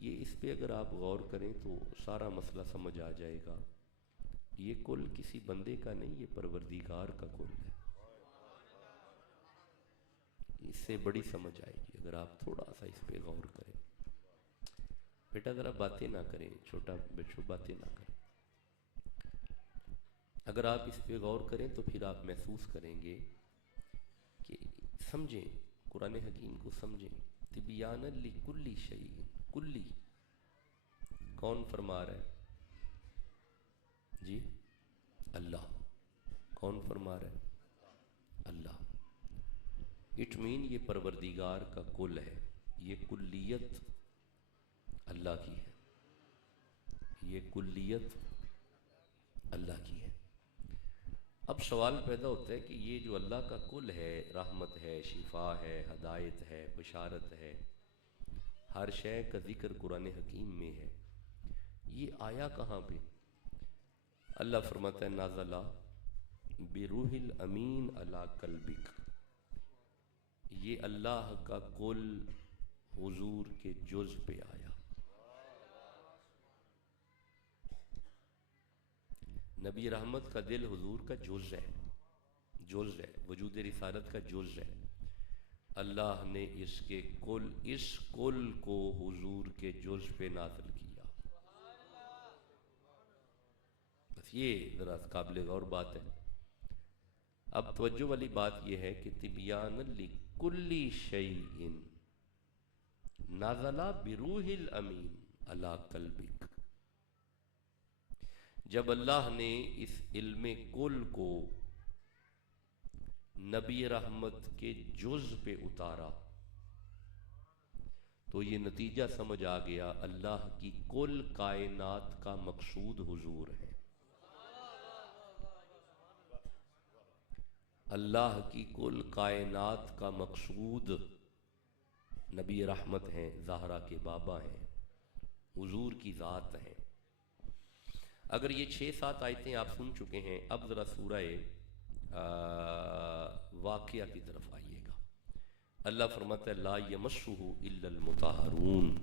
یہ اس پہ اگر آپ غور کریں تو سارا مسئلہ سمجھ آ جائے گا. یہ کل کسی بندے کا نہیں، یہ پروردگار کا کل ہے. اس سے بڑی سمجھ آئے گی اگر آپ تھوڑا سا اس پہ غور کریں. بیٹا ذرا باتیں نہ کریں، چھوٹا بچوں باتیں نہ کریں. اگر آپ اس پہ غور کریں تو پھر آپ محسوس کریں گے کہ سمجھیں، قرآن حکیم کو سمجھیں. تبیانا لکل شیء، کلی کون فرما رہا ہے جی؟ اللہ. کون فرما رہا ہے؟ اللہ. اٹ مین یہ پروردگار کا کل ہے، یہ کلیت اللہ کی ہے، یہ کلیت اللہ کی ہے. اب سوال پیدا ہوتا ہے کہ یہ جو اللہ کا کل ہے، رحمت ہے، شفا ہے، ہدایت ہے، بشارت ہے، ہر شے کا ذکر قرآن حکیم میں ہے، یہ آیا کہاں پہ؟ اللہ فرماتا ہے نازلہ بروح الامین علی قلبک. یہ اللہ کا کل حضور کے جز پہ آیا. نبی رحمت کا دل حضور کا جز ہے، جز ہے، وجود رسالت کا جز ہے. اللہ نے اس کل کو حضور کے جز پہ نازل کیا. بس یہ ذرا قابل غور بات ہے. اب توجہ والی بات یہ ہے کہ تبیان لکل شیء نزل بروح الامین علی قلبک. جب اللہ نے اس علم کل کو نبی رحمت کے جز پہ اتارا تو یہ نتیجہ سمجھ آ گیا اللہ کی کل کائنات کا مقصود حضور ہے. اللہ کی کل کائنات کا مقصود نبی رحمت ہیں، زہرا کے بابا ہیں، حضور کی ذات ہیں. اگر یہ 6-7 آیتیں آپ سن چکے ہیں، اب ذرا سورہ واقعہ کی طرف آئیے گا. اللہ فرماتا ہے لا یمسہ الا المطہرون.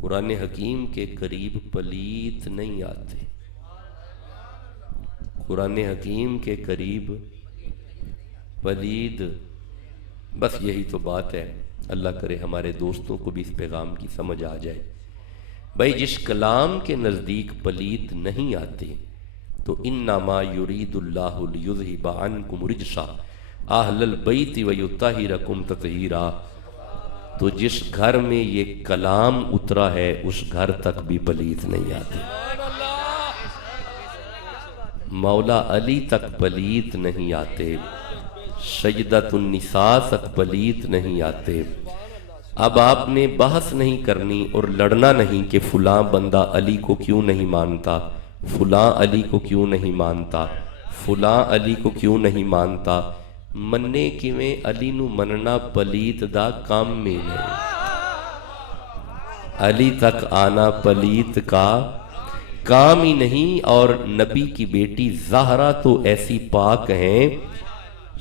قرآن حکیم کے قریب پلیت نہیں آتے. قرآن حکیم کے قریب پلید، بس یہی تو بات ہے. اللہ کرے ہمارے دوستوں کو بھی اس پیغام کی سمجھ آ جائے. بھائی جس کلام کے نزدیک پلید نہیں آتے تو انما یرید اللہ لیذھب عنکم رجس اہل البیت ویطہرکم تطہیرا. تو جس گھر میں یہ کلام اترا ہے اس گھر تک بھی پلید نہیں آتے. مولا علی تک پلید نہیں آتے، سجدۃ النساء تک پلید نہیں آتے. اب آپ نے بحث نہیں کرنی اور لڑنا نہیں کہ فلاں بندہ علی کو کیوں نہیں مانتا، فلاں علی کو کیوں نہیں مانتا، فلاں علی کو کیوں نہیں مانتا. مننے کیویں علی نو مننا پلیت دا کام میں نہیں. علی تک آنا پلیت کا کام ہی نہیں. اور نبی کی بیٹی زہرا تو ایسی پاک ہیں.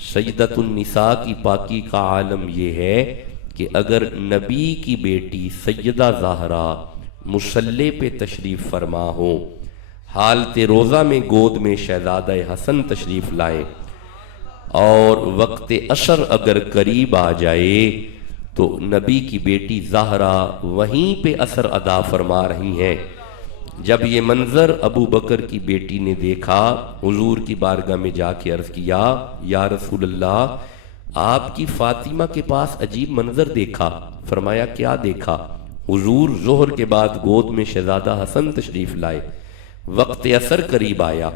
سجدۃ النساء کی پاکی کا عالم یہ ہے کہ اگر نبی کی بیٹی سیدہ زہرا مصلی پہ تشریف فرما ہو، حالت روزہ میں گود میں شہزادہ حسن تشریف لائیں اور وقت عصر اگر قریب آ جائے تو نبی کی بیٹی زہرا وہیں پہ عصر ادا فرما رہی ہیں. جب یہ منظر ابو بکر کی بیٹی نے دیکھا، حضور کی بارگاہ میں جا کے عرض کیا یا رسول اللہ آپ کی فاطمہ کے پاس عجیب منظر دیکھا. فرمایا کیا دیکھا؟ حضور ظہر کے بعد گود میں شہزادہ حسن تشریف لائے، وقت عصر قریب آیا،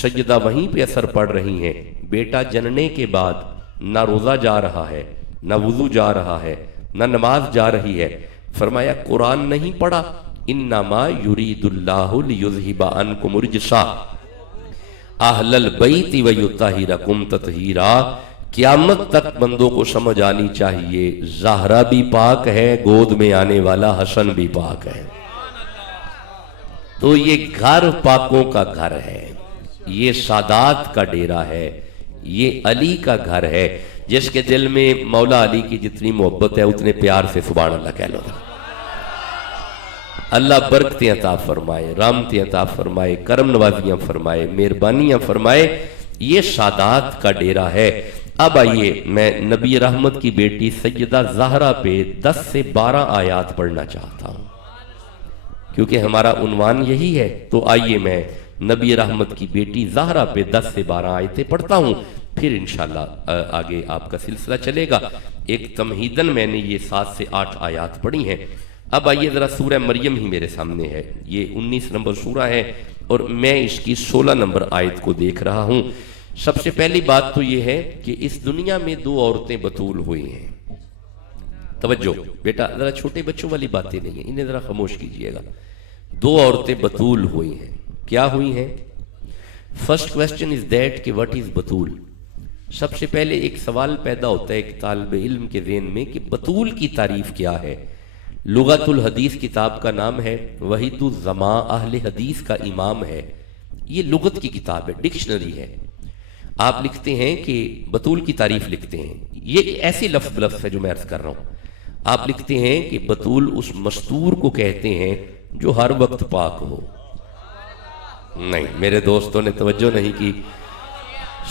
سجدہ وہیں پہ عصر پڑھ رہی ہیں. بیٹا جننے کے بعد نہ روزہ جا رہا ہے، نہ وضو جا رہا ہے، نہ نماز جا رہی ہے. فرمایا قرآن نہیں پڑھا؟ انما یرید اللہ لیذھب عنکم الرجس اہل البیت ویطہرکم تطہیرا. قیامت تک بندوں کو سمجھ آنی چاہیے زہرا بھی پاک ہے، گود میں آنے والا حسن بھی پاک ہے. تو یہ گھر پاکوں کا گھر ہے، یہ سادات کا ڈیرہ ہے، یہ علی کا گھر ہے. جس کے دل میں مولا علی کی جتنی محبت ہے اتنے پیار سے سبحان اللہ کہہ لو. اللہ برکتیں عطا فرمائے، رحمتیں عطا فرمائے، کرم نوازیاں فرمائے، مہربانیاں فرمائے۔ یہ سادات کا ڈیرہ ہے۔ اب آئیے میں نبی رحمت کی بیٹی سیدہ زہرا پہ 10 سے 12 آیات پڑھنا چاہتا ہوں، کیونکہ ہمارا عنوان یہی ہے۔ تو آئیے میں نبی رحمت کی بیٹی زہرا پہ 10 سے 12 آیتیں پڑھتا ہوں، پھر انشاءاللہ آگے آپ کا سلسلہ چلے گا۔ ایک تمہیدن میں نے یہ 7 سے 8 آیات پڑھی ہیں۔ اب آئیے ذرا سورہ مریم ہی میرے سامنے ہے، یہ 19 نمبر سورہ ہے اور میں اس کی 16 نمبر آیت کو دیکھ رہا ہوں۔ سب سے پہلی بات تو یہ ہے کہ اس دنیا میں 2 عورتیں بطول ہوئی ہیں۔ توجہ بیٹا، ذرا چھوٹے بچوں والی باتیں نہیں ہیں، انہیں ذرا خاموش کیجئے گا۔ 2 عورتیں بطول ہوئی ہیں۔ کیا ہوئی ہیں؟ فرسٹ کویسچن از دیٹ کہ واٹ از بطول؟ سب سے پہلے ایک سوال پیدا ہوتا ہے ایک طالب علم کے ذہن میں کہ بطول کی تعریف کیا ہے؟ لغت الحدیث کتاب کا نام ہے، وحید الزماں اہل حدیث کا امام ہے، یہ لغت کی کتاب ہے، ڈکشنری ہے۔ آپ لکھتے ہیں کہ بطول کی تعریف لکھتے ہیں، یہ ایسے لفظ ہے جو میں عرض کر رہا ہوں۔ آپ لکھتے ہیں کہ بطول اس مستور کو کہتے ہیں جو ہر وقت پاک ہو۔ نہیں، میرے دوستوں نے توجہ نہیں کی۔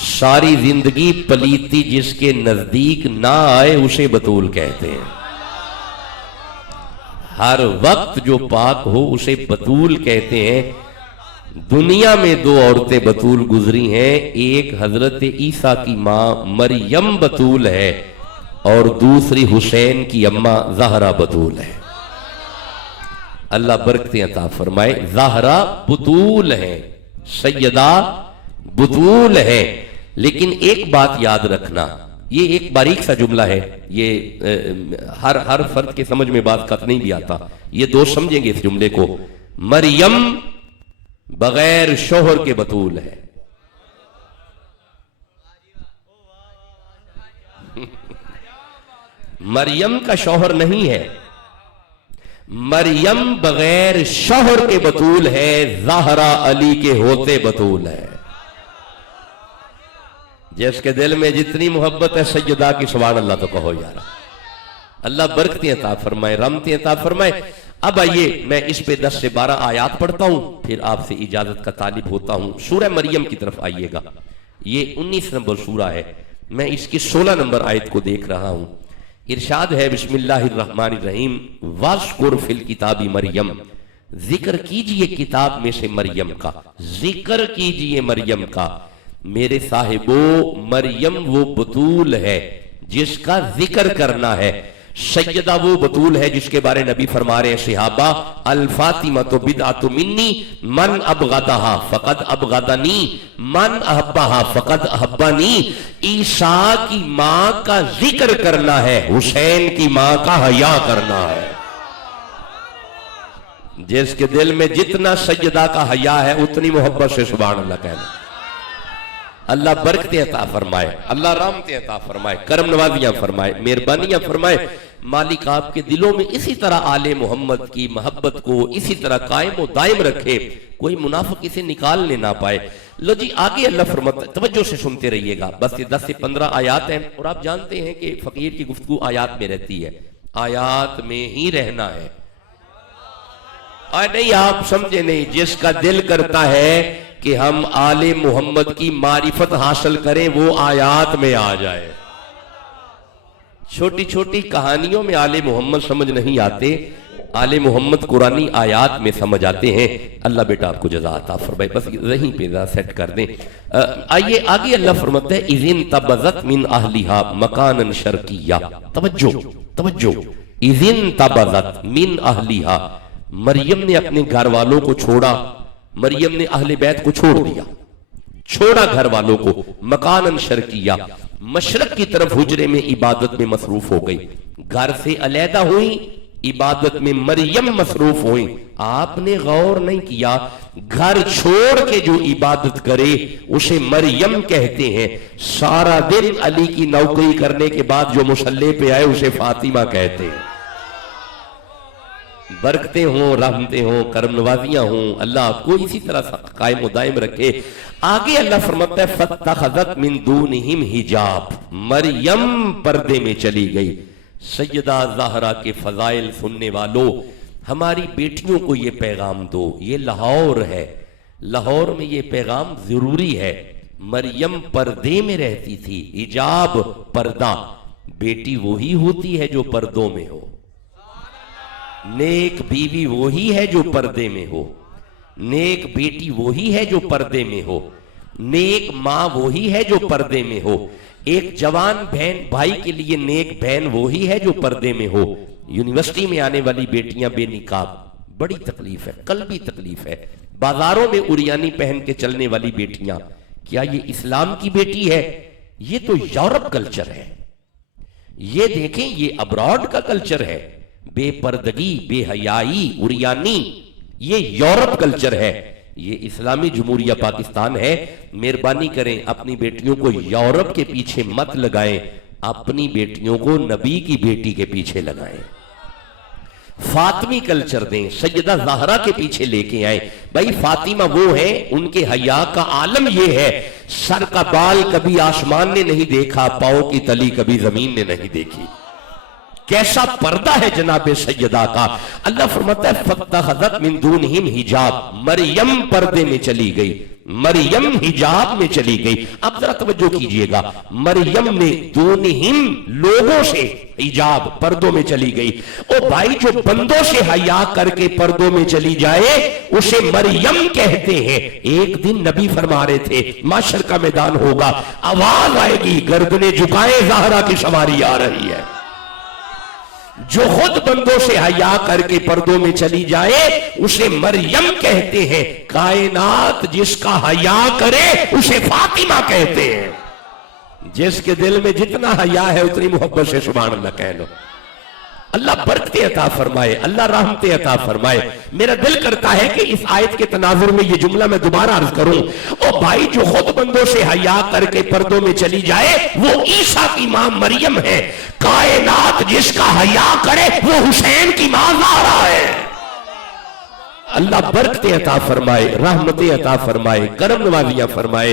ساری زندگی پلیتی جس کے نزدیک نہ آئے اسے بطول کہتے ہیں۔ ہر وقت جو پاک ہو اسے بطول کہتے ہیں۔ دنیا میں 2 عورتیں بطول گزری ہیں، ایک حضرت عیسیٰ کی ماں مریم بطول ہے اور دوسری حسین کی اماں زہرا بطول ہے۔ اللہ برکتیں عطا فرمائے۔ زہرا بطول ہیں، سیدہ بطول ہیں، لیکن ایک بات یاد رکھنا، یہ ایک باریک سا جملہ ہے، یہ ہر فرد کے سمجھ میں بات قط نہیں بھی آتا، یہ 2 سمجھیں گے اس جملے کو۔ مریم بغیر شوہر کے بطول ہے۔ مریم کا شوہر نہیں ہے، مریم بغیر شوہر کے بطول ہے، زہرا علی کے ہوتے بطول ہے۔ جس کے دل میں جتنی محبت ہے سیدہ کی سبحان اللہ تو کہو یار۔ اللہ برکتیں عطا فرمائے، رحمتیں عطا فرمائے۔ اب آئیے میں اس پہ 10 سے 12 آیات پڑھتا ہوں، پھر آپ سے اجازت کا طالب ہوتا ہوں۔ سورہ مریم کی طرف آئیے گا، یہ 19 نمبر سورہ ہے، میں اس کی 16 نمبر آیت کو دیکھ رہا ہوں۔ ارشاد ہے بسم اللہ الرحمن الرحیم، وَاذْكُرْ فِي الْكِتَابِ مریم، ذکر کیجئے کتاب میں سے مریم کا، ذکر کیجئے مریم کا۔ میرے صاحبو، مریم وہ بطول ہے جس کا ذکر کرنا ہے۔ سیدہ وہ بطول ہے جس کے بارے نبی فرما رہے ہیں صحابہ، الفاطمۃ بدعۃ منی من ابغضها فقد ابغضنی من احبها فقد احبنی۔ عیسیٰ کی ماں کا ذکر کرنا ہے، حسین کی ماں کا حیا کرنا ہے۔ جس کے دل میں جتنا سیدہ کا حیا ہے اتنی محبت سے سبحان اللہ کہنا۔ اللہ برکتیں عطا فرمائے، اللہ رحمتیں عطا فرمائے، کرم نوازیاں فرمائے، مہربانیاں فرمائے۔ مالک آپ کے دلوں میں اسی طرح آل محمد کی محبت کو اسی طرح قائم و دائم رکھے، کوئی منافق اسے نکالنے نہ پائے۔ لو جی آگے اللہ فرماتا ہے، توجہ سے سنتے رہیے گا، بس یہ 10 سے 15 آیات ہیں، اور آپ جانتے ہیں کہ فقیر کی گفتگو آیات میں رہتی ہے، آیات میں ہی رہنا ہے۔ نہیں آپ سمجھے نہیں، جس کا دل کرتا ہے کہ ہم آل محمد کی معرفت حاصل کریں وہ آیات میں آ جائے۔ چھوٹی چھوٹی کہانیوں میں آل محمد سمجھ نہیں آتے، آل محمد قرآنی آیات میں سمجھ آتے ہیں۔ اللہ بیٹا آپ کو جزا عطا فرمائے، بس یہیں پہ سیٹ کر دیں۔ آئیے آگے اللہ فرماتا ہے اِذِ انتبذت مِنْ أَهْلِهَا مَكَانًا شَرْقِيًّا۔ توجہ، اِذِ انتبذت مِنْ أَهْلِهَا، مریم نے اپنے گھر والوں کو چھوڑا، مریم نے اہل بیت کو چھوڑ دیا، چھوڑا گھر والوں کو، مکانن شرقیہ، مشرق کی طرف حجرے میں عبادت میں مصروف ہو گئی، گھر سے علیحدہ ہوئی، عبادت میں مریم مصروف ہوئی۔ آپ نے غور نہیں کیا، گھر چھوڑ کے جو عبادت کرے اسے مریم کہتے ہیں، سارا دن علی کی نوکری کرنے کے بعد جو مصلی پہ آئے اسے فاطمہ کہتے ہیں۔ برکتیں ہوں، رحمتیں ہوں، کرم نوازیاں ہوں، اللہ آپ کو اسی طرح قائم و دائم رکھے۔ آگے اللہ فرماتا ہے فَاتَّخَذَتْ مِن دُونِهِمْ حِجَاب، مریم پردے میں چلی گئی۔ سیدہ زہرا کے فضائل سننے والوں، ہماری بیٹیوں کو یہ پیغام دو. یہ لاہور ہے, لاہور میں یہ پیغام ضروری ہے. مریم پردے میں رہتی تھی, حجاب پردہ. بیٹی وہی ہوتی ہے جو پردوں میں ہو, نیک بیوی وہی ہے جو پردے میں ہو, نیک بیٹی وہی ہے جو پردے میں ہو, نیک ماں وہی ہے جو پردے میں ہو. ایک جوان بہن بھائی کے لیے نیک بہن وہی ہے جو پردے میں ہو. یونیورسٹی میں آنے والی بیٹیاں بے نقاب, بڑی تکلیف ہے, قلبی تکلیف ہے. بازاروں میں اریانی پہن کے چلنے والی بیٹیاں, کیا یہ اسلام کی بیٹی ہے؟ یہ تو یورپ کلچر ہے. یہ دیکھیں, یہ ابراڈ کا کلچر ہے. بے پردگی, بے حیائی, اریانی, یہ یورپ کلچر ہے. یہ اسلامی جمہوریہ پاکستان ہے. مہربانی کریں اپنی بیٹیوں کو یورپ کے پیچھے مت لگائیں, اپنی بیٹیوں کو نبی کی بیٹی کے پیچھے لگائیں. فاطمی کلچر دیں, سیدہ زہرا کے پیچھے لے کے آئیں. بھائی فاطمہ وہ ہیں, ان کے حیا کا عالم یہ ہے, سر کا بال کبھی آسمان نے نہیں دیکھا, پاؤں کی تلی کبھی زمین نے نہیں دیکھی. کیسا پردہ ہے جناب سیدہ کا. اللہ فرماتا ہے فَاتَّخَذَتْ مِن دُونِهِمْ حجاب, مریم پردے میں چلی گئی, مریم حجاب میں چلی گئی. اب ذرا توجہ کیجئے گا, مریم نے دونہم لوگوں سے حجاب پردوں میں چلی گئی. او بھائی جو بندوں سے حیا کر کے پردوں میں چلی جائے اسے مریم کہتے ہیں. ایک دن نبی فرما رہے تھے معاشر کا میدان ہوگا, آواز آئے گی, گردنیں جھکائے زہرا کی سواری آ رہی ہے. جو خود بندوں سے حیا کر کے پردوں میں چلی جائے اسے مریم کہتے ہیں. کائنات جس کا حیا کرے اسے فاطمہ کہتے ہیں. جس کے دل میں جتنا حیا ہے اتنی محبت سے سبحان اللہ کہہ لو. اللہ برکتیں عطا فرمائے, اللہ رحمتیں عطا فرمائے. میرا دل کرتا ہے کہ اس آیت کے تناظر میں یہ جملہ میں دوبارہ عرض کروں. او بھائی جو خود بندوں سے حیا کر کے پردوں میں چلی جائے وہ عیسیٰ کی ماں مریم ہے. کائنات جس کا حیا کرے وہ حسین کی ماں زہرا ہے. اللہ برکتیں عطا فرمائے, رحمتیں عطا فرمائے, کرم نوازیاں فرمائے,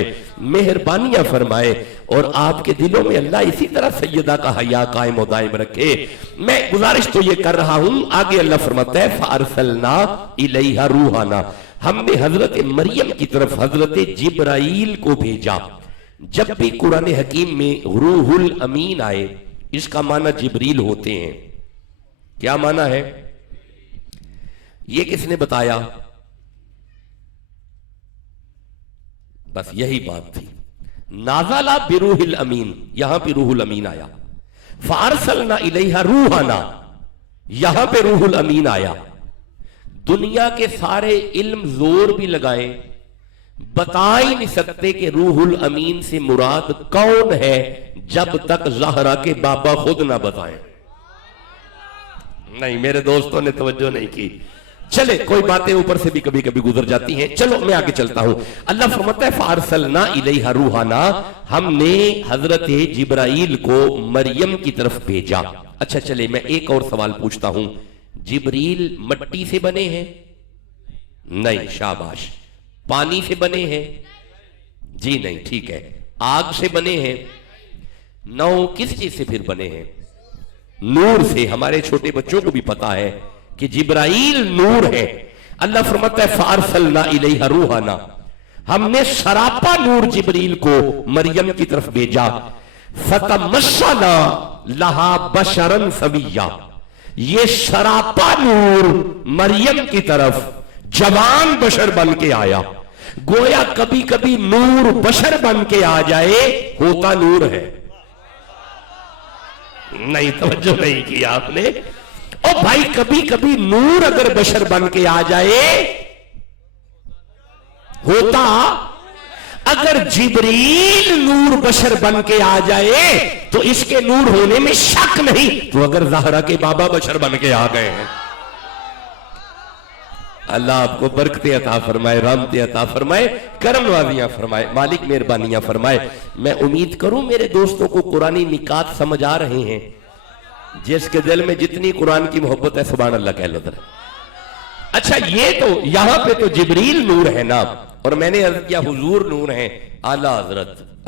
مہربانیاں فرمائے, اور آپ کے دلوں میں اللہ اسی طرح سیدہ کا حیا قائم و دائم رکھے. میں گزارش تو یہ کر رہا ہوں, آگے اللہ فرماتا ہے فَأَرْسَلْنَا إِلَيْهَا رُوحَنَا, ہم نے حضرت مریم کی طرف حضرت جبرائیل کو بھیجا. جب بھی قرآن حکیم میں روح الامین آئے اس کا معنی جبریل ہوتے ہیں. کیا معنی ہے؟ یہ کس نے بتایا؟ بس یہی بات تھی. نازلہ بروح الامین, یہاں پہ روح الامین آیا. فارسلنا الیہا روحنا, یہاں پہ روح الامین آیا. دنیا کے سارے علم زور بھی لگائیں بتا ہی نہیں سکتے کہ روح الامین سے مراد کون ہے جب تک زہرا کے بابا خود نہ بتائیں. نہیں, میرے دوستوں نے توجہ نہیں کی. چلے کوئی باتیں اوپر سے بھی کبھی کبھی گزر جاتی ہیں. چلو میں آگے چلتا ہوں. اللہ فرماتا ہے فارسلنا الیہا روحنا, ہم نے حضرت جبرائیل کو مریم کی طرف بھیجا. اچھا چلے میں ایک اور سوال پوچھتا ہوں, جبریل مٹی سے بنے ہیں؟ نہیں, شاباش. پانی سے بنے ہیں؟ جی نہیں, ٹھیک ہے. آگ سے بنے ہیں؟ نو. کس چیز سے پھر بنے ہیں؟ نور سے. ہمارے چھوٹے بچوں کو بھی پتا ہے کہ جبرائیل نور ہے. اللہ فرماتا ہے فارسلنا الیہا روحنا, ہم نے سراپا نور جبریل کو مریم کی طرف بھیجا. فتمثل لہا بشرا سویا, یہ سراپا نور مریم کی طرف جوان بشر بن کے آیا. گویا کبھی کبھی نور بشر بن کے آ جائے ہوتا نور ہے. نہیں, توجہ نہیں کیا آپ نے. او بھائی کبھی کبھی نور اگر بشر بن کے آ جائے ہوتا, اگر جبریل نور بشر بن کے آ جائے تو اس کے نور ہونے میں شک نہیں. تو اگر زہرا کے بابا بشر بن کے آ گئے ہیں, اللہ آپ کو برکتیں عطا فرمائے, رحمتیں عطا فرمائے, کرم نوازیاں فرمائے, مالک مہربانیاں فرمائے. میں امید کروں میرے دوستوں کو قرآنی نکات سمجھ آ رہے ہیں. جس کے دل میں جتنی قرآن کی محبت ہے سبحان اللہ کہہ لو ذرا. اچھا یہ تو یہاں پہ تو جبریل نور ہے نا, اور میں نے عرض کیا حضور نور ہیں, اعلیٰ حضرت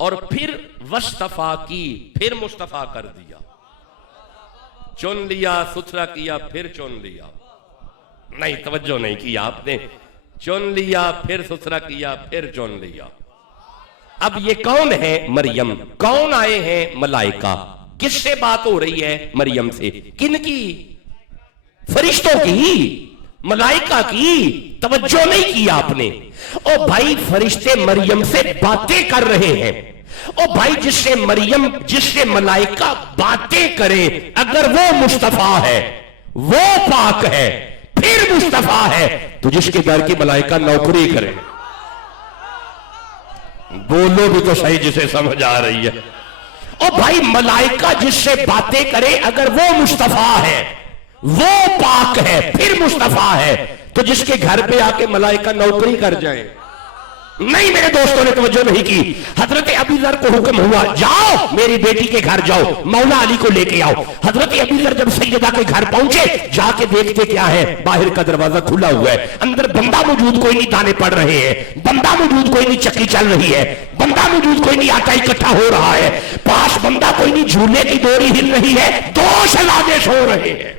اور پھر وصطفیٰ کی، پھر مصطفیٰ کر دیا، چن لیا، ستھرا کیا، پھر چن لیا. نہیں، توجہ نہیں کی آپ نے. چن لیا، پھر ستھرا کیا، پھر چن لیا. اب یہ کون ہے؟ مریم. کون آئے ہیں؟ ملائکہ. کس سے بات ہو رہی ہے؟ مریم سے. کن کی؟ فرشتوں کی، ملائکہ کی. توجہ نہیں کی آپ نے. او بھائی، فرشتے مریم سے باتیں کر رہے ہیں. او بھائی، جس سے ملائکہ باتیں کرے، اگر وہ مصطفیٰ ہے، وہ پاک ہے، پھر مصطفیٰ ہے، تو جس کے گھر کی ملائکہ نوکری کرے. بولو بھی تو صحیح جسے سمجھ آ رہی ہے. او بھائی، ملائکہ جس سے باتیں کرے، اگر وہ مصطفیٰ ہے، وہ پاک ہے، پھر مصطفیٰ ہے، تو جس کے گھر پہ آ کے ملائکہ نوکری کر جائیں. نہیں، میرے دوستوں نے توجہ نہیں کی. حضرت ابی ذر کو حکم ہوا، جاؤ میری بیٹی کے گھر جاؤ، مولا علی کو لے کے آؤ. حضرت ابی ذر جب سیدہ کے گھر پہنچے، جا کے دیکھتے کیا ہے؟ باہر کا دروازہ کھلا ہوا ہے، اندر بندہ موجود کوئی نہیں، دانے پڑ رہے ہیں. بندہ موجود کوئی نہیں، چکی چل رہی ہے. بندہ موجود کوئی نہیں، آٹا اکٹھا ہو رہا ہے. پاس بندہ کوئی نہیں، جھولے کی ڈوری ہل رہی ہے. 2 شہزادے سو رہے ہیں.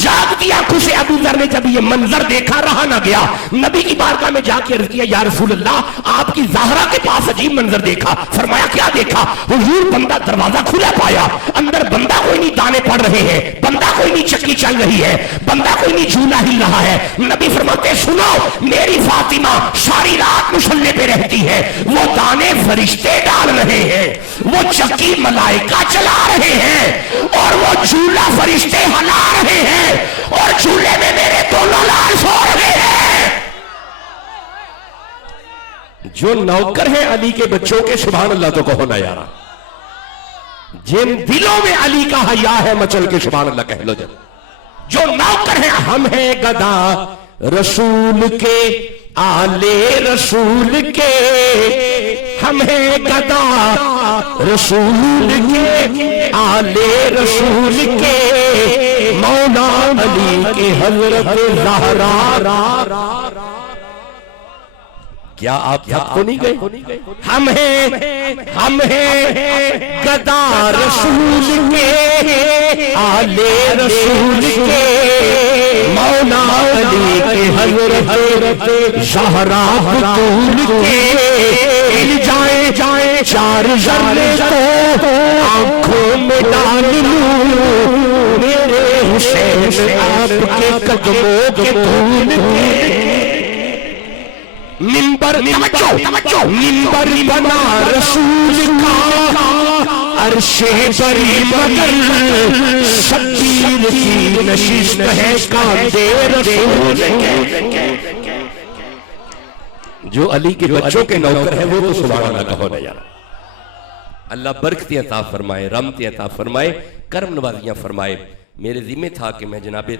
جاگتی آنکھوں سے ابو ذر نے جب یہ منظر دیکھا، رہا نہ گیا. نبی کی بارگاہ میں جا کے عرض کیا، یا رسول اللہ، آپ کی زہرا کے پاس عجیب منظر دیکھا. فرمایا کیا دیکھا؟ حضور، بندہ دروازہ کھلا پایا، اندر بندہ کوئی نہیں، دانے پڑ رہے ہیں. بندہ کوئی نہیں، چکی چل رہی ہے. بندہ کوئی نہیں، جھولا ہل رہا ہے. نبی فرماتے، سنو، میری فاطمہ ساری رات مصلے پہ رہتی ہے. وہ دانے فرشتے ڈال رہے ہیں، وہ چکی ملائکہ چلا رہے ہیں، اور وہ جھولا فرشتے ہلا رہے ہیں، اور جھولے میں میرے دونوں لال سو رہے ہیں. جو نوکر ہیں علی کے بچوں کے، سبحان اللہ تو کہو نا یارا. جن دلوں میں علی کا حیا ہے، مچل کے سبحان اللہ کہہ لو. جو نوکر ہیں، ہم ہیں گدا رسول کے، آلے رسول کے. ہم ہیں گدا رسول کے، آلے رسول کے. مولا علی کے حضرت زہرا. کیا آپ تھک تو نہیں گئے؟ ہم ہیں گدا رسول کے، آلے رسول کے. مولا علی کے حضرت زہرا بطول کے. جائیں چار ذرے تو آنکھوں میں ڈال لوں، میرے حسین آپ کے قدموں کے دھول کے. منبر بنا رسول کا، عرش بری مگر شبیر کی نشست ہے کاندے رسول کے. جو علی کے بچوں کے نوکر ہیں، وہ تو سبحان اللہ کہو نا یار. اللہ برکتیں عطا فرمائے، رحمتیں عطا فرمائے، کرم نوازیاں فرمائے. میرے ذمہ تھا کہ میں جناب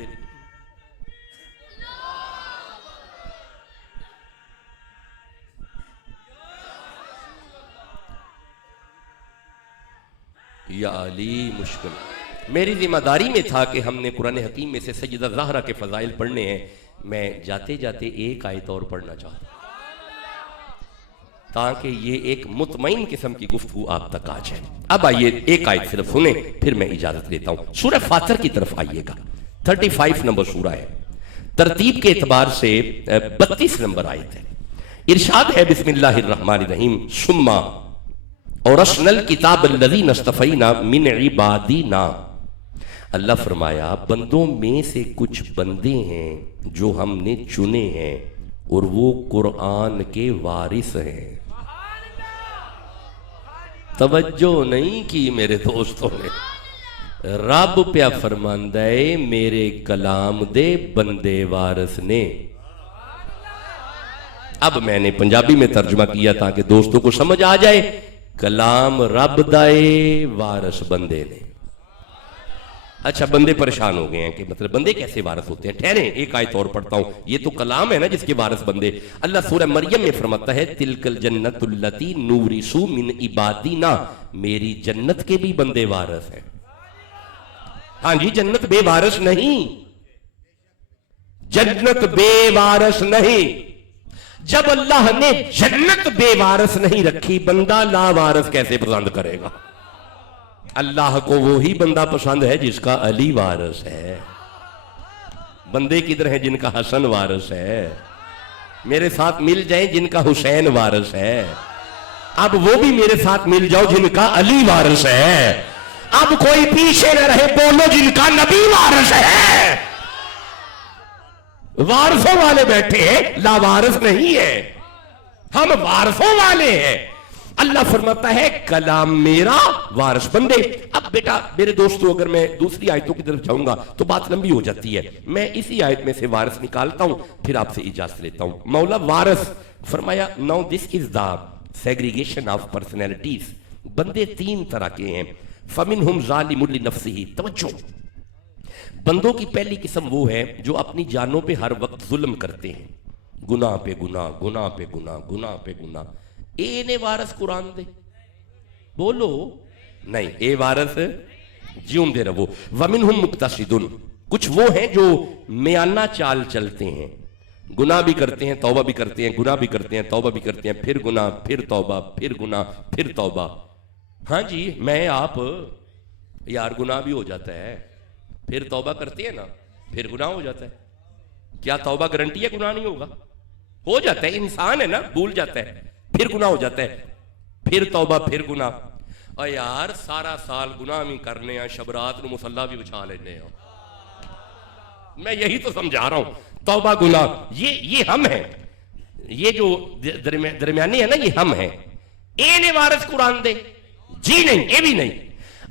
یا علی مشکل، میری ذمہ داری میں تھا کہ ہم نے قرآن حکیم میں سے سیدہ زہرا کے فضائل پڑھنے ہیں. میں جاتے جاتے ایک آیت اور پڑھنا چاہتا ہوں تاکہ یہ ایک مطمئن قسم کی گفتگو آپ تک آ جائے. اب آئیے ایک آیت صرف سنیں، پھر میں اجازت لیتا ہوں. سورہ فاطر کی طرف آئیے گا. 35 نمبر سورہ ہے، ترتیب کے اعتبار سے 32 نمبر آیت ہے. ارشاد ہے، بسم اللہ الرحمن الرحیم. ثم اورثنا الکتاب الذین اصطفینا من عبادنا. اللہ فرمایا، بندوں میں سے کچھ بندے ہیں جو ہم نے چنے ہیں، اور وہ قرآن کے وارث ہیں. توجہ نہیں کی میرے دوستوں نے. رب پیا فرماندہ ہے، میرے کلام دے بندے وارث نے. اب میں نے پنجابی میں ترجمہ کیا تاکہ دوستوں کو سمجھ آ جائے. کلام رب دائے، وارث بندے نے. اچھا، بندے پریشان ہو گئے ہیں کہ مطلب بندے کیسے وارث ہوتے ہیں. ٹھہریں، ایک آیت اور پڑھتا ہوں. یہ تو کلام ہے نا جس کے وارث بندے. اللہ سورہ مریم میں فرماتا ہے، تلک الجنت التی نورث من عبادنا. میری جنت کے بھی بندے وارث ہیں. ہاں جی، جنت بے وارث نہیں، جنت بے وارث نہیں. جب اللہ نے جنت بے وارث نہیں رکھی، بندہ لا وارث کیسے پسند کرے گا؟ اللہ کو وہی بندہ پسند ہے جس کا علی وارث ہے۔ بندے کدھر ہیں جن کا حسن وارث ہے؟ میرے ساتھ مل جائیں جن کا حسین وارث ہے، اب وہ بھی میرے ساتھ مل جاؤ جن کا علی وارث ہے۔ اب کوئی پیچھے نہ رہے، بولو جن کا نبی وارث ہے۔ وارثوں والے بیٹھے ہیں، لا وارث نہیں ہے، ہم وارثوں والے ہیں۔ اللہ فرماتا ہے کلام میرا وارث بندے۔ اب بیٹا میرے دوستو، اگر میں دوسری آیتوں کی طرف جاؤں گا تو بات لمبی ہو جاتی ہے، میں اسی آیت میں سے وارث نکالتا ہوں، پھر آپ سے اجازت لیتا ہوں۔ مولا وارث فرمایا now this is the segregation of personalities۔ بندے تین طرح کے ہیں۔ فَمِنْهُمْ ظَالِمٌ لِنَفْسِهِ۔ توجہ، بندوں کی پہلی قسم وہ ہے جو اپنی جانوں پہ ہر وقت ظلم کرتے ہیں، گناہ پہ گناہ، گناہ پہ گناہ، گناہ پہ گناہ۔ اے نے وارث قرآن دے بولو نہیں، اے وارث جیون دے رہو۔ وَمِنْهُمْ مُقْتَصِدٌ، کچھ وہ ہیں جو میانہ چال چلتے ہیں، گناہ بھی کرتے ہیں توبہ بھی کرتے ہیں، گناہ بھی کرتے ہیں توبہ بھی کرتے ہیں، پھر گناہ پھر توبہ پھر گناہ پھر توبہ۔ ہاں جی میں آپ یار گناہ بھی ہو جاتا ہے، پھر توبہ کرتے ہیں نا، پھر گناہ ہو جاتا ہے۔ کیا توبہ گارنٹی ہے گناہ نہیں ہوگا؟ ہو جاتا ہے، انسان ہے نا، بھول جاتا ہے، پھر گناہ ہو جاتا ہے، پھر توبہ پھر گناہ۔ اور یار سارا سال گناہ بھی کرنے ہیں، شب رات نو مصلی بھی بچھا لینے ہیں، میں یہی تو سمجھا رہا ہوں۔ توبہ گناہ یہ ہم ہیں، یہ جو درمیانی ہے نا یہ ہم ہیں۔ اے نے وارث قرآن دے جی نہیں، اے بھی نہیں۔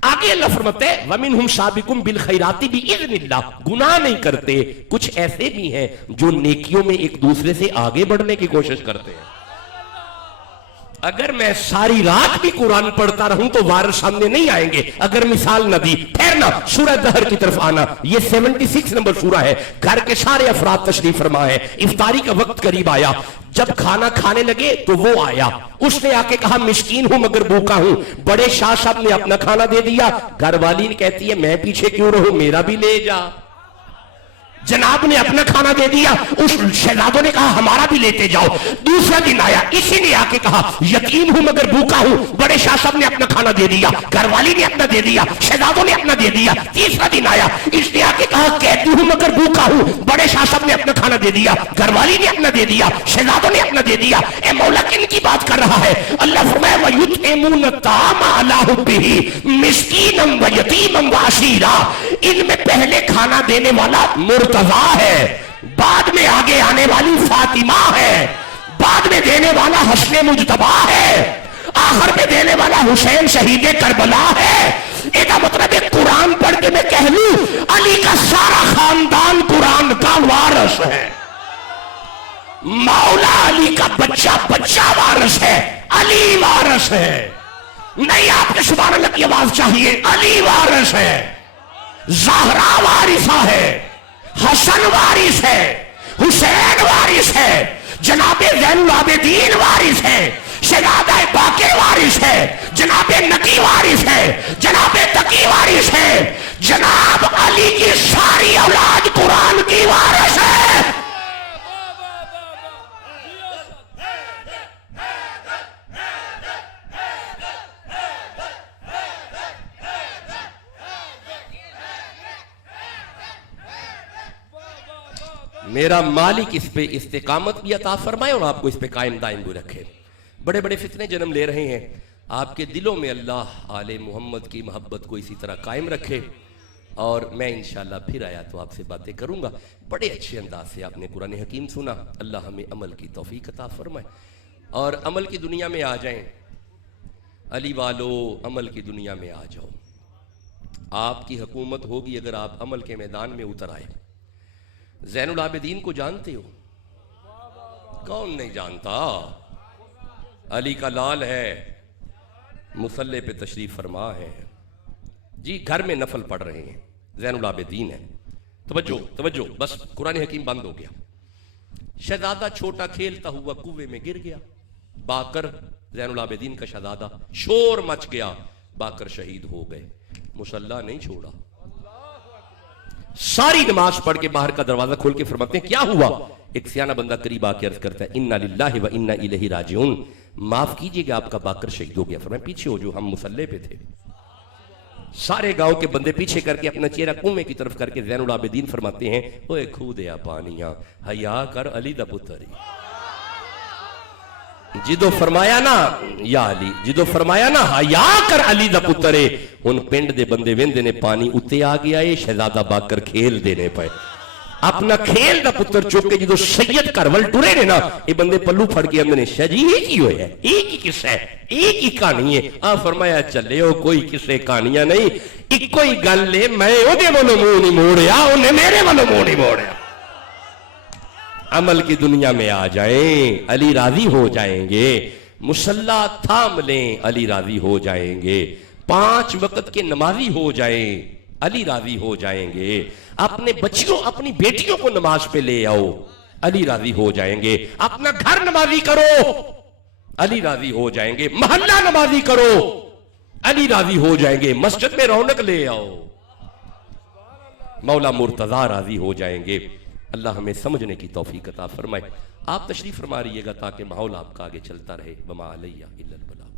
آگے اللہ فرماتا ہے وَمِنْهُمْ سَابِقٌ بِالْخَيْرَاتِ بِإِذْنِ اللَّهِ، گناہ نہیں کرتے، کچھ ایسے بھی ہیں جو نیکیوں میں ایک دوسرے سے آگے بڑھنے کی کوشش کرتے ہیں۔ اگر میں ساری رات بھی قرآن پڑھتا رہوں تو وارث سامنے نہیں آئیں گے اگر مثال نہ دی۔ ٹھہرنا، سورہ دہر کی طرف آنا، یہ 76 نمبر سورہ ہے۔ گھر کے سارے افراد تشریف فرما ہے، افطاری کا وقت قریب آیا، جب کھانا کھانے لگے تو وہ آیا، اس نے آ کے کہا مسکین ہوں مگر بھوکا ہوں۔ بڑے شاہ صاحب نے اپنا کھانا دے دیا، گھر والی نے کہتی ہے میں پیچھے کیوں رہوں، میرا بھی لے جا۔ جناب نے اپنا کھانا دے دیا، اس شہزادوں نے کہا ہمارا بھی لیتے جاؤ۔ دوسرا دن آیا، اسی نے آ کے کہا یتیم ہوں مگر بھوکا ہوں، بڑے شاہ صاحب نے اپنا کھانا دے دیا، گھر والی نے اپنا دے دیا، شہزادوں نے اپنا دے دیا۔ تیسرا دن آیا، اس نے آ کے کہا قیدی ہوں مگر بھوکا ہوں، بڑے شاہ صاحب نے اپنا کھانا دے دیا، گھر والی نے اپنا دے دیا، شہزادوں نے اپنا دے دیا۔ اے مولا کن کی بات کر رہا ہے؟ اللہ فرمایا وَيُطْعِمُونَ الطَّعَامَ عَلَىٰ حُبِّهِ مِسْكِينًا وَيَتِيمًا وَأَسِيرًا۔ ان میں پہلے کھانا دینے والا مرتضیٰ ہے، بعد میں آگے آنے والی فاطمہ ہے، بعد میں دینے والا حسن مجتبیٰ ہے، آخر میں دینے والا حسین شہید کربلا ہے۔ ایک مطلب قرآن پڑھ کے میں کہہ لوں علی کا سارا خاندان قرآن کا وارث ہے۔ مولا علی کا بچہ بچہ وارث ہے، علی وارث ہے۔ نہیں آپ کے سبحان اللہ کی آواز چاہیے، علی وارث ہے، زہرا وارثہ ہے، حسن وارث ہے، حسین وارث ہے، جناب زین العابدین وارث ہے، شہزادہ باقر وارث ہے، جناب نقی وارث ہے، جناب تقی وارث ہے، جناب علی کی ساری اولاد قرآن کی وارث ہے۔ میرا مالک اس پہ استقامت بھی عطا فرمائے اور آپ کو اس پہ قائم دائم بھی رکھے۔ بڑے بڑے فتنے جنم لے رہے ہیں، آپ کے دلوں میں اللہ آل محمد کی محبت کو اسی طرح قائم رکھے۔ اور میں انشاءاللہ پھر آیا تو آپ سے باتیں کروں گا۔ بڑے اچھے انداز سے آپ نے قرآن حکیم سنا، اللہ ہمیں عمل کی توفیق عطا فرمائے اور عمل کی دنیا میں آ جائیں۔ علی والو عمل کی دنیا میں آ جاؤ، آپ کی حکومت ہوگی اگر آپ عمل کے میدان میں اتر آئے۔ زین العابدین کو جانتے ہو؟ کون نہیں جانتا؟ علی کا لال ہے، مصلی پہ تشریف فرما ہے جی، گھر میں نفل پڑھ رہے ہیں، زین العابدین ہے۔ توجہ توجہ، بس قرآن حکیم بند ہو گیا۔ شہزادہ چھوٹا کھیلتا ہوا کنویں میں گر گیا، باقر زین العابدین کا شہزادہ، شور مچ گیا، باقر شہید ہو گئے، مصلی نہیں چھوڑا۔ ساری نماز پڑھ کے باہر کا دروازہ کھول کے فرماتے ہیں کیا ہوا؟ ایک سیانہ بندہ قریب آ کے عرض کرتا ہے انا للہ و انا الیہ راجعون، معاف کیجئے کہ آپ کا باکر شہید ہو گیا۔ فرمایا پیچھے ہو جو، ہم مصلی پہ تھے۔ سارے گاؤں کے بندے پیچھے کر کے اپنا چہرہ کنویں کی طرف کر کے زین العابدین فرماتے ہیں اوے کھو دیا پانیاں حیا کر علی دا پتر جدو فرمایا نا یا علی، جدو فرمایا نا حیا کر علی دا پترے، ان پنڈ دے بندے ویندے نے پانی اتے آ گیا ہے، شہزادہ باکر کھیل دینے پائے اپنا کھیل دا پتر چوک کے جدو سید کرول ٹورے نے نا، یہ بندے پلو پھڑ کے اندر نے شاہ جی ایک ہی ہوئے ہے، ایک ہی قصہ ہے، ایک ہی کہانی ہے۔ فرمایا چلے ہو کوئی قصے کہانیاں نہیں، ایک کوئی گل لے، میں او دے والوں منہ نہیں موڑیا، انہیں میرے والوں منہ نہیں موڑیا۔ عمل کی دنیا میں آ جائیں، علی راضی ہو جائیں گے، مصلی تھام لیں، علی راضی ہو جائیں گے، 5 وقت کے نمازی ہو جائیں، علی راضی ہو جائیں گے، اپنے بچیوں اپنی بیٹیوں کو نماز پہ لے آؤ، علی راضی ہو جائیں گے، اپنا گھر نمازی کرو، علی راضی ہو جائیں گے، محلہ نمازی کرو، علی راضی ہو جائیں گے، مسجد میں رونق لے آؤ، مولا مرتضی راضی ہو جائیں گے۔ اللہ ہمیں سمجھنے کی توفیق عطا فرمائے۔ آپ تشریف فرما رہیے گا تاکہ ماحول آپ کا آگے چلتا رہے۔ وما علیہ الا البلاغ۔